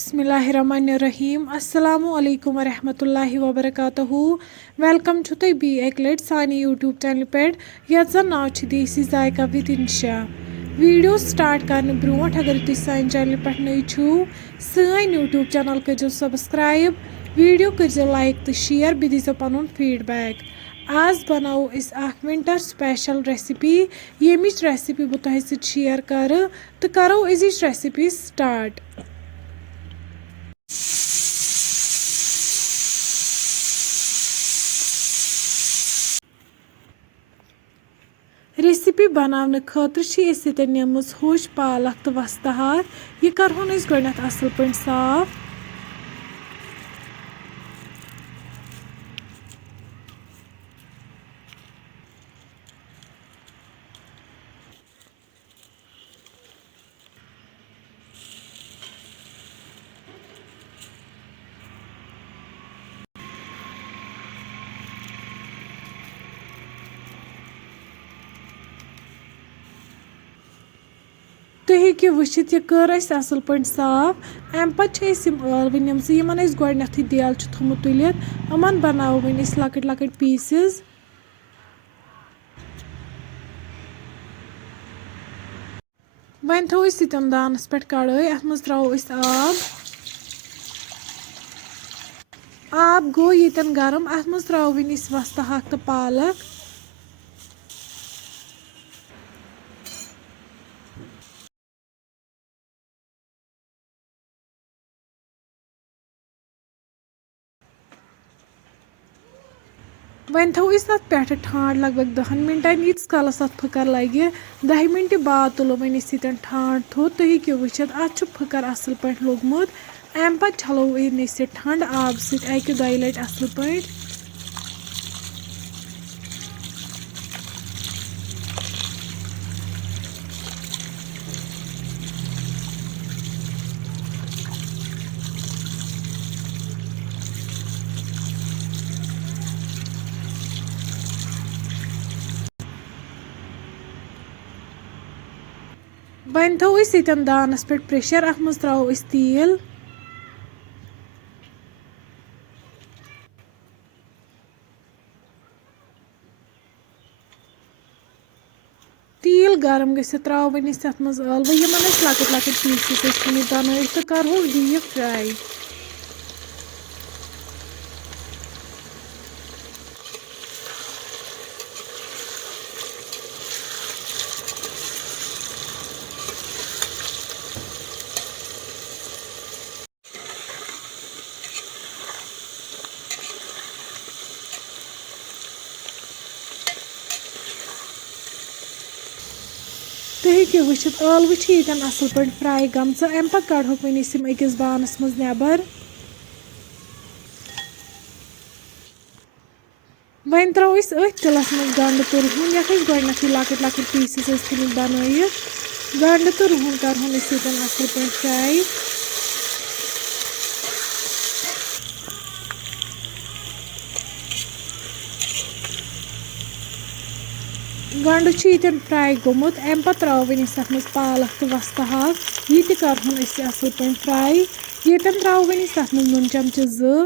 बिस्मिल्लाहिर्रहमानिर्रहीम अस्सलामु अलैकुम वरहमतुल्लाहि वबरकातुहू वेलकम छु तुम बी एक लट सानी यूट्यूब चैनल पे यथ जन नाव छि देसी जायका विद इंशा वीडियो स्टार्ट करने ब्रोट अगर तुम सान चैनल पे नई छु सान यूट्यूब चैनल करो सब्सक्राइब वीडियो करो लाइक तो शेयर बे दीजो पनुन फीडबैक आज बनाओ इस विंटर स्पेशल रेसिपी यमिच रेसिपी बह तुह सत शेयर कर तो करो अजिच रेसिपी स्टार्ट। रेसिपी बनाने खतर निमज होश पालक तो वस्तहार यह करहोन गोडनेथ असल पे साफ। तुम हेकियो वुचित यह कर असल पे साफ अम पे ٲलवٕ निमज यमन गोडनेथै देल थोमुत तुलित यमन बनावो वन लकट लकट पीसेस। वन थो यम दानस पे कड़ाई अत मज त्रो आब गो यन गरम अत मज त्रो वन वस्ता हक तो पालक। वन थो तथ पे ठांड लगभग 10 मिनटन यीस कालस अत फकर लगे 10 मिनट बाद तुलो वन यन ठांड थोद तुम हेकियो वुचित अत फकर असल पे लोगमुत अम पे छलो वन ठंड आब सक दो लट असल पे। वन थो यन दानस पे प्रेशर अत मज त्रो तेल। तेल गरम गसित त्रो वन अत मज ٲलवٕ यमन लकट लकट पीसेस बन तो करो डीप फ्राई। तुम हेकियो वुचित ٲलवٕ यन असल पे फ्राई गमच अम पे कड़ोक वन अकिस बानस मज नेबर। वन त्रो तिलस मज गंड तो रुहन यथ गोडनेथ लकट लकट पीसेस थमित बनत गंड तो रुहन करहोन यन असल पे फ्राई। गंड यन फ्राई गोमुत अम पे त्रो वन अत मज पालक तो वस्ता हक यह करहोन असल पे फ्राई यन त्रो वन तथ मज नून चमच 2।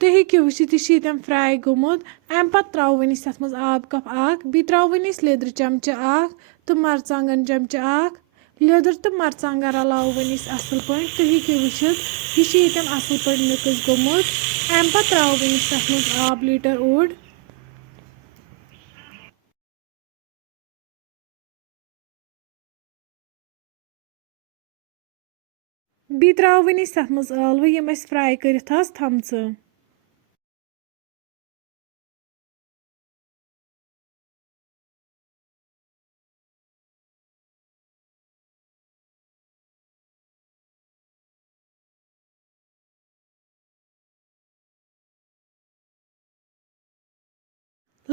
तुम हेकियो वुचित यह फ्राई गोमुत अम पे त्रो वन अत मज आब कप बी त्रो वन लेदर चमच तो मरचांगन चमच लेदर तो मरचांगन रलाव वन असल पे तुम हेकियो वुचित यह असल पे मिक्स गोमुत अम पे त्रो वन अत मज आब लीटर ओड। بیٚیہِ ترٛاو وۄنۍ أسۍ تَتھ منٛز ٲلوٕ یِم أسۍ فرٛاے کٔرِتھ آسہٕ تھَمژٕ.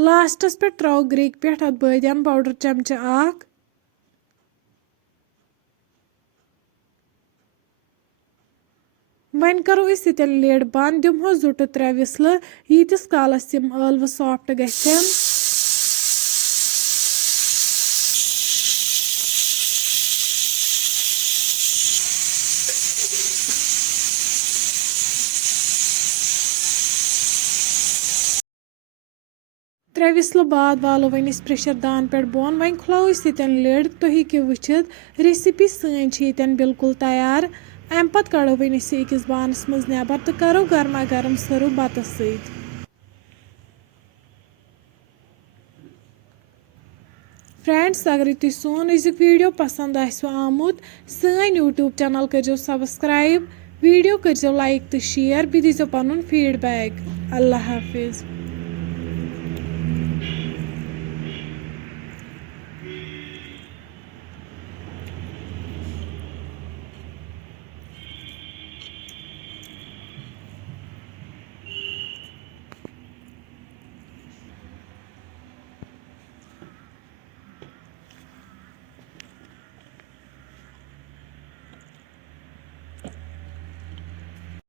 لاسٹَس پٮ۪ٹھ ترٛاو گرٛیکہِ پٮ۪ٹھ اَتھ بٲدیان پاوڈَر چمچہٕ اکھ. وۄنۍ کَرو أسۍ ییٚتٮ۪ن لِڈ بنٛد دِمہوس 2 to 3 وِسلہٕ ییٖتِس کالَس یِم ٲلوٕ سافٹ گژھن. ترٛےٚ وِسلہٕ بعد والو وۄنۍ أسۍ پریشر دان پٮ۪ٹھ بۄن. وۄنۍ کھُلاوو أسۍ ییٚتٮ۪ن لِڈ. تُہۍ ہیٚکِو وٕچھِتھ ریسِپی سٲنۍ چھِ ییٚتٮ۪ن بِلکُل تیار. اَمہِ پَتہٕ کَڑو وۄنۍ أسۍ یہِ أکِس بانَس منٛز نٮ۪بر تہٕ کَرو گرما گرم سٔرٕو بَتَس سۭتۍ. فرٛٮ۪نٛڈٕس اگرے تُہۍ سون أزیُک ویٖڈیو پسنٛد آسِوٕ آمُت سٲنۍ یوٗٹیوٗب چَنَل کٔرۍزیو سبسکرایب. ویٖڈیو کٔرۍزیو لایک تہٕ شِیَر. بیٚیہِ دیٖزیو پَنُن فیٖڈبیک. اللہ حافِظ.